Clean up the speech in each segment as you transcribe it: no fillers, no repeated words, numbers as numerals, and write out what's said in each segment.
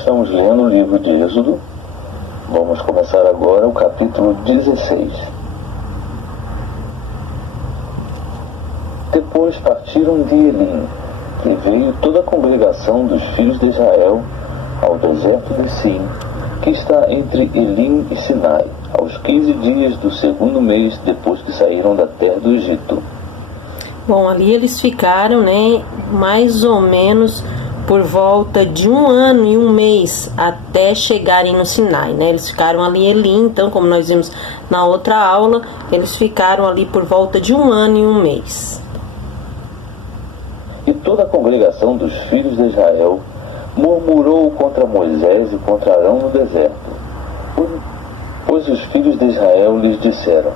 Estamos lendo o livro de Êxodo. Vamos começar agora o capítulo 16. Depois partiram de Elim, e veio toda a congregação dos filhos de Israel ao deserto de Sim, que está entre Elim e Sinai, aos 15 dias do segundo mês depois que saíram da terra do Egito. Bom, ali eles ficaram, mais ou menos por volta de 1 ano e 1 mês até chegarem no Sinai, Eles ficaram ali em Elim, então, como nós vimos na outra aula, eles ficaram ali por volta de 1 ano e 1 mês. E toda a congregação dos filhos de Israel murmurou contra Moisés e contra Arão no deserto. Pois os filhos de Israel lhes disseram: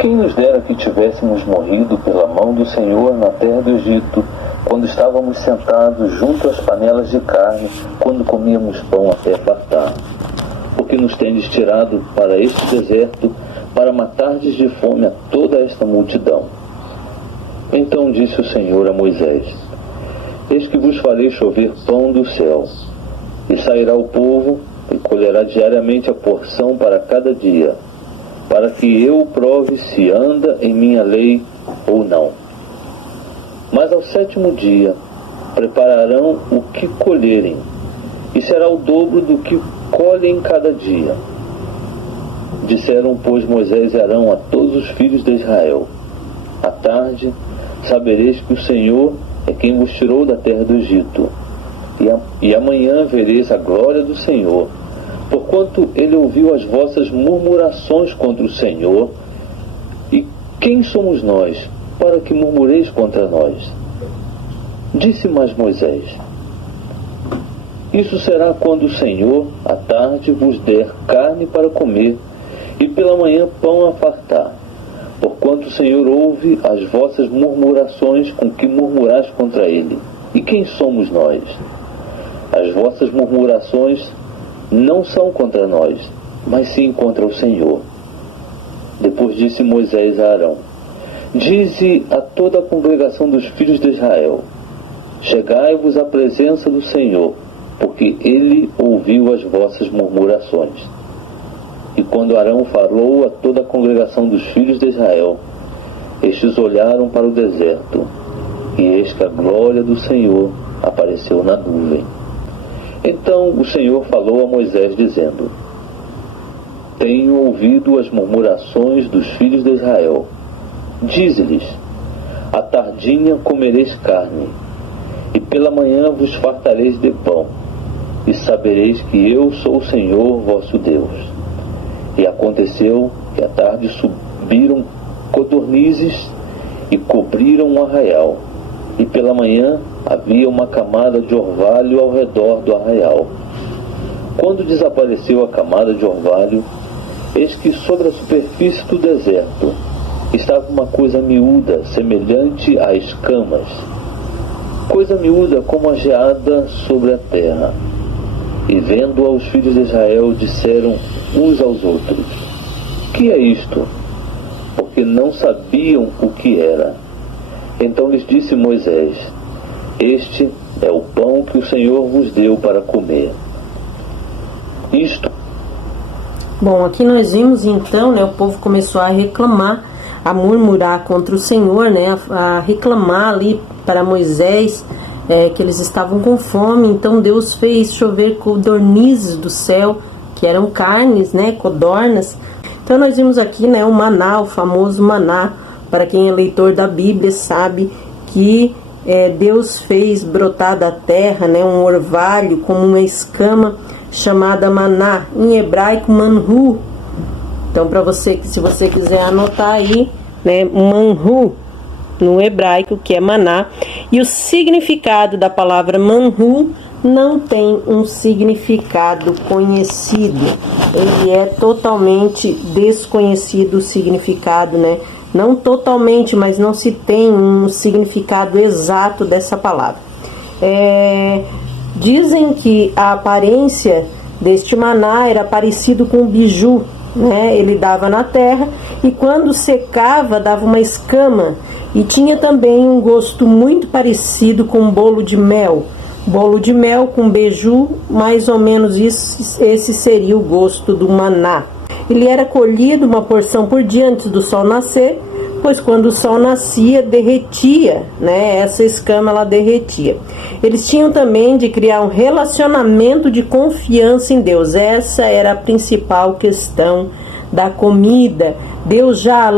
quem nos dera que tivéssemos morrido pela mão do Senhor na terra do Egito, quando estávamos sentados junto às panelas de carne, quando comíamos pão até fartar. Porque nos tendes tirado para este deserto, para matardes de fome a toda esta multidão. Então disse o Senhor a Moisés: eis que vos farei chover pão do céu, e sairá o povo, e colherá diariamente a porção para cada dia, para que eu prove se anda em minha lei ou não. Mas ao 7º dia prepararão o que colherem, e será o dobro do que colhem cada dia. Disseram, pois, Moisés e Arão a todos os filhos de Israel: à tarde sabereis que o Senhor é quem vos tirou da terra do Egito, e amanhã vereis a glória do Senhor, porquanto ele ouviu as vossas murmurações contra o Senhor. E quem somos nós para que murmureis contra nós? Disse mais Moisés: isso será quando o Senhor, à tarde, vos der carne para comer, e pela manhã pão a fartar. Porquanto o Senhor ouve as vossas murmurações com que murmurais contra ele. E quem somos nós? As vossas murmurações não são contra nós, mas sim contra o Senhor. Depois disse Moisés a Arão: dize a toda a congregação dos filhos de Israel: chegai-vos à presença do Senhor, porque ele ouviu as vossas murmurações. E quando Arão falou a toda a congregação dos filhos de Israel, estes olharam para o deserto, e eis que a glória do Senhor apareceu na nuvem. Então o Senhor falou a Moisés, dizendo: tenho ouvido as murmurações dos filhos de Israel. Dize-lhes: à tardinha comereis carne, e pela manhã vos fartareis de pão, e sabereis que eu sou o Senhor vosso Deus. E aconteceu que à tarde subiram codornizes e cobriram o arraial, e pela manhã havia uma camada de orvalho ao redor do arraial. Quando desapareceu a camada de orvalho, eis que sobre a superfície do deserto estava uma coisa miúda, semelhante a escamas, coisa miúda como a geada sobre a terra. E vendo-a os filhos de Israel, disseram uns aos outros: que é isto? Porque não sabiam o que era. Então lhes disse Moisés: este é o pão que o Senhor vos deu para comer. Bom, aqui nós vimos então, o povo começou a reclamar, a murmurar contra o Senhor, a reclamar ali para Moisés, que eles estavam com fome. Então Deus fez chover codornizes do céu, que eram carnes, codornas. Então nós vimos aqui, o maná, o famoso maná. Para quem é leitor da Bíblia sabe que Deus fez brotar da terra, um orvalho como uma escama chamada maná, em hebraico manhu. Então para você, se você quiser anotar aí, manhu no hebraico, que é maná. E o significado da palavra manhu não tem um significado conhecido. Ele é totalmente desconhecido o significado, Não totalmente, mas não se tem um significado exato dessa palavra. Dizem que a aparência deste maná era parecido com um biju, Ele dava na terra e quando secava dava uma escama, e tinha também um gosto muito parecido com um bolo de mel, Bolo de mel com beiju, mais ou menos esse seria o gosto do maná. Ele era colhido uma porção por dia antes do sol nascer, pois quando o sol nascia, derretia, né? Essa escama ela derretia. Eles tinham também de criar um relacionamento de confiança em Deus. Essa era a principal questão da comida. Deus já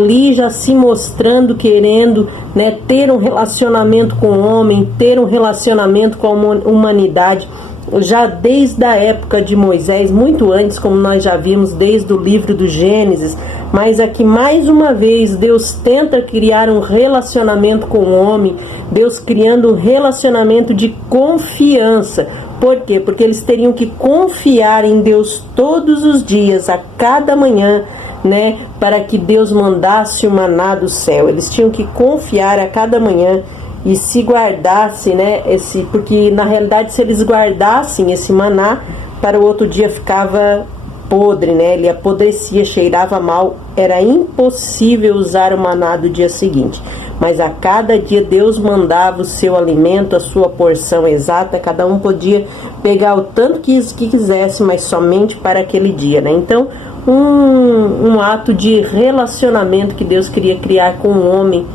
se mostrando, querendo, né, ter um relacionamento com o homem, ter um relacionamento com a humanidade, já desde a época de Moisés, muito antes, como nós já vimos, desde o livro do Gênesis. Mas aqui, mais uma vez, Deus tenta criar um relacionamento com o homem, Deus criando um relacionamento de confiança. Por quê? Porque eles teriam que confiar em Deus todos os dias, a cada manhã, né, para que Deus mandasse o maná do céu. Eles tinham que confiar a cada manhã e se guardasse, né, porque na realidade se eles guardassem esse maná, para o outro dia ficava podre, né, ele apodrecia, cheirava mal, era impossível usar o maná do dia seguinte. Mas a cada dia Deus mandava o seu alimento, a sua porção exata, cada um podia pegar o tanto que quisesse, mas somente para aquele dia, né? Então, um ato de relacionamento que Deus queria criar com o homem,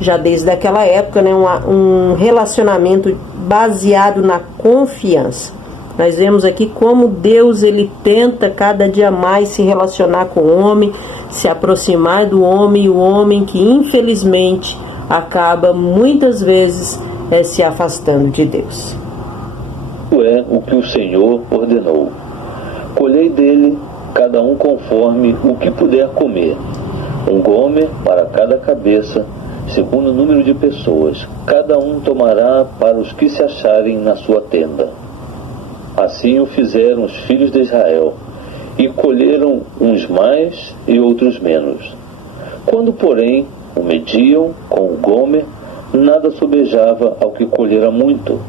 já desde aquela época, né? Um relacionamento baseado na confiança. Nós vemos aqui como Deus ele tenta cada dia mais se relacionar com o homem, se aproximar do homem, e o homem que infelizmente acaba muitas vezes se afastando de Deus. É o que o Senhor ordenou. Colhei dele cada um conforme o que puder comer, um gomer para cada cabeça, segundo o número de pessoas. Cada um tomará para os que se acharem na sua tenda. Assim o fizeram os filhos de Israel, e colheram uns mais e outros menos. Quando, porém, o mediam com o gomer, nada sobejava ao que colhera muito,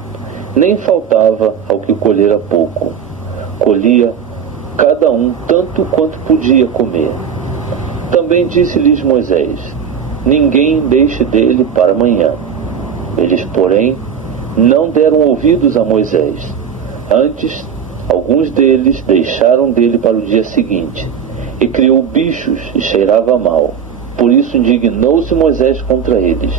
nem faltava ao que colhera pouco. Colhia cada um tanto quanto podia comer. Também disse-lhes Moisés: ninguém deixe dele para amanhã. Eles, porém, não deram ouvidos a Moisés. Antes, alguns deles deixaram dele para o dia seguinte, e criou bichos e cheirava mal. Por isso indignou-se Moisés contra eles.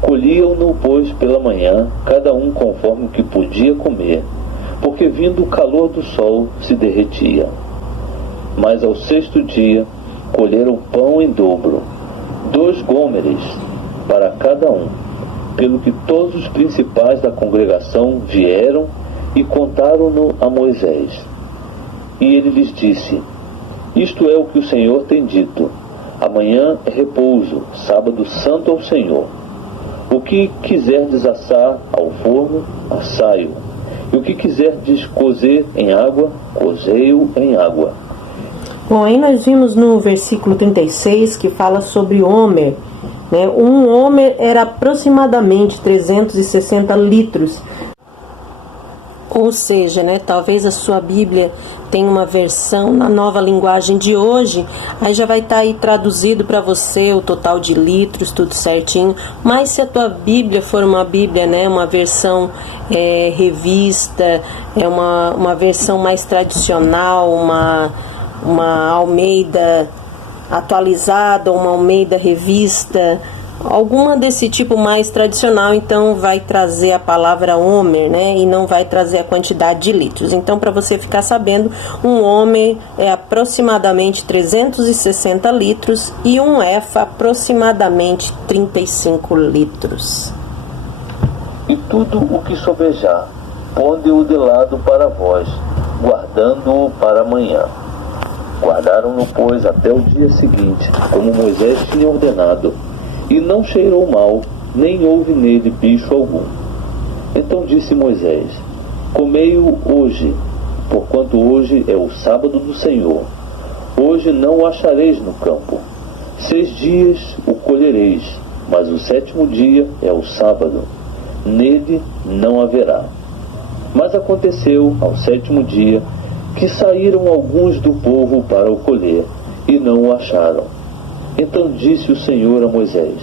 Colhiam-no, pois, pela manhã, cada um conforme o que podia comer, porque vindo o calor do sol se derretia. Mas ao sexto dia colheram pão em dobro, 2 gômeres para cada um, pelo que todos os principais da congregação vieram e contaram-no a Moisés. E ele lhes disse: isto é o que o Senhor tem dito: amanhã é repouso, sábado santo ao Senhor. O que quiserdes assar ao forno, assai-o. E o que quiserdes cozer em água, cozei-o em água. Bom, aí nós vimos no versículo 36 que fala sobre homer, né? Um homer era aproximadamente 360 litros. Ou seja, né, talvez a sua Bíblia tenha uma versão na nova linguagem de hoje, aí já vai estar aí traduzido para você o total de litros, tudo certinho. Mas se a tua Bíblia for uma Bíblia, né, uma versão revista, uma versão mais tradicional, uma Almeida atualizada, uma Almeida revista, alguma desse tipo mais tradicional, então vai trazer a palavra homer, né, e não vai trazer a quantidade de litros. Então, para você ficar sabendo, um homer é aproximadamente 360 litros e um efa aproximadamente 35 litros. E tudo o que sobejar, ponde-o de lado para vós, guardando-o para amanhã. Guardaram-no, pois, até o dia seguinte, como Moisés tinha ordenado, e não cheirou mal, nem houve nele bicho algum. Então disse Moisés: comei-o hoje, porquanto hoje é o sábado do Senhor. Hoje não o achareis no campo. 6 dias o colhereis, mas o 7º dia é o sábado. Nele não haverá. Mas aconteceu, ao 7º dia, que saíram alguns do povo para o colher, e não o acharam. Então disse o Senhor a Moisés: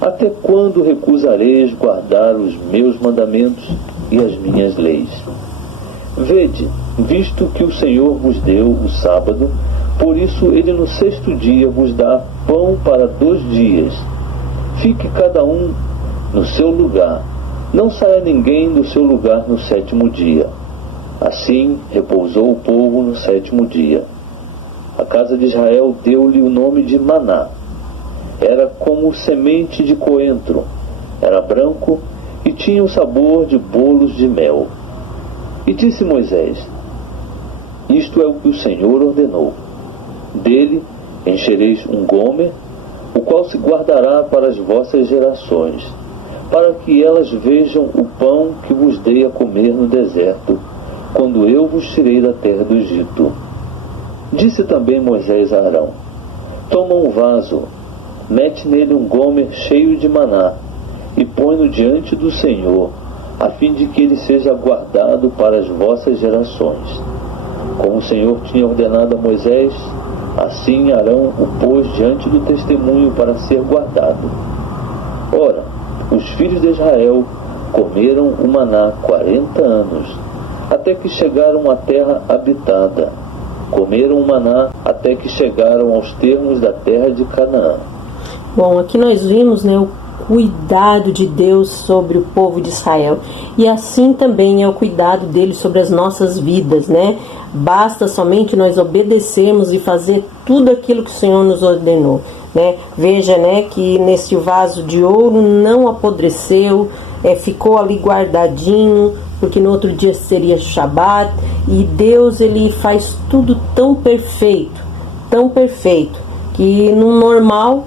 até quando recusareis guardar os meus mandamentos? e as minhas leis. Vede, visto que o Senhor vos deu o sábado, por isso ele no sexto dia vos dá pão para 2 dias. Fique cada um no seu lugar, não saia ninguém do seu lugar no 7º dia. Assim repousou o povo no 7º dia. A casa de Israel deu-lhe o nome de Maná. Era como semente de coentro, era branco e tinha o sabor de bolos de mel. E disse Moisés: isto é o que o Senhor ordenou. Dele enchereis um gomer, o qual se guardará para as vossas gerações, para que elas vejam o pão que vos dei a comer no deserto, quando eu vos tirei da terra do Egito. Disse também Moisés a Arão: toma um vaso, mete nele um gomer cheio de maná, e põe-no diante do Senhor, a fim de que ele seja guardado para as vossas gerações. Como o Senhor tinha ordenado a Moisés, assim Arão o pôs diante do testemunho para ser guardado. Ora, os filhos de Israel comeram o maná 40 anos, até que chegaram à terra habitada. Comeram o maná até que chegaram aos termos da terra de Canaã. Bom, aqui nós vimos, o cuidado de Deus sobre o povo de Israel. E assim também é o cuidado dele sobre as nossas vidas, Basta somente nós obedecermos e fazer tudo aquilo que o Senhor nos ordenou, Veja, que nesse vaso de ouro não apodreceu, ficou ali guardadinho, porque no outro dia seria Shabat, e Deus ele faz tudo tão perfeito, que no normal,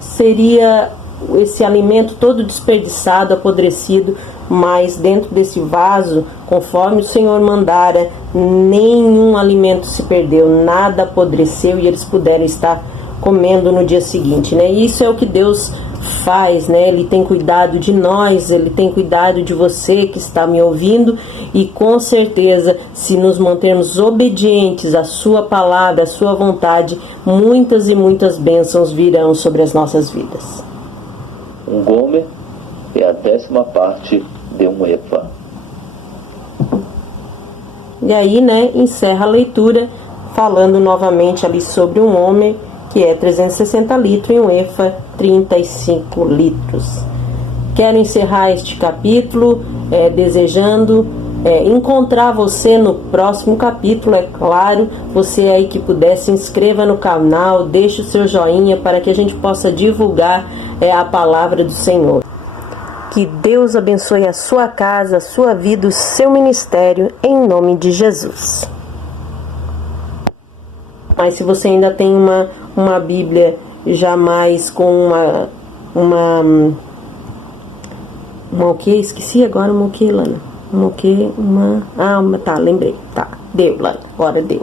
seria esse alimento todo desperdiçado, apodrecido, mas dentro desse vaso, conforme o Senhor mandara, nenhum alimento se perdeu, nada apodreceu e eles puderam estar comendo no dia seguinte, E isso é o que Deus faz, Ele tem cuidado de nós, Ele tem cuidado de você que está me ouvindo, e com certeza, se nos mantermos obedientes à sua palavra, à sua vontade, muitas e muitas bênçãos virão sobre as nossas vidas. Um gomer é a 10ª parte de um efa. E aí, encerra a leitura falando novamente ali sobre um homer, que é 360 litros, e um efa 35 litros. Quero encerrar este capítulo desejando encontrar você no próximo capítulo, é claro. Você aí que puder, se inscreva no canal, deixe o seu joinha para que a gente possa divulgar a palavra do Senhor. Que Deus abençoe a sua casa, a sua vida, o seu ministério, em nome de Jesus. Mas se você ainda tem uma Bíblia jamais com uma o quê? Esqueci agora o quê, Lana? Tá, lembrei. Tá, deu, Lana. Agora deu.